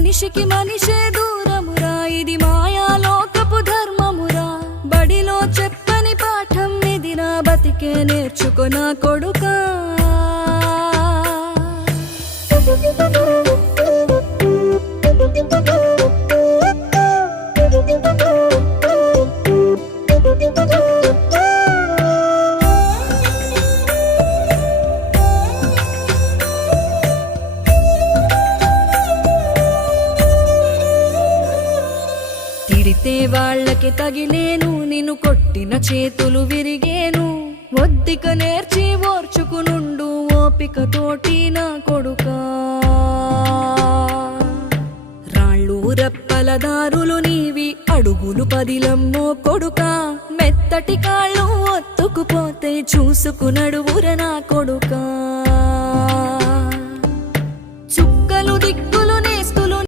మనిషికి మనిషే దూరమురా, ఇది మాయాలోకపు ధర్మమురా. బడిలో చెప్పని పాఠం ఇది, నా బతికే నేర్చుకో నా కొడుకా. తిడితే వాళ్ళకి తగిలేను, నిన్ను కొట్టిన చేతులు విరిగేను. ఒద్దిక నేర్చి ఓర్చుకునుండు ఓపిక తోటి నా కొడుకా. రాళ్ళు రెప్పల దారులు నీవి, అడుగులు పదిలమ్మో కొడుకా. మెత్తటి కాళ్ళు ఒత్తుకుపోతే చూసుకునడువుర నా కొడుకా.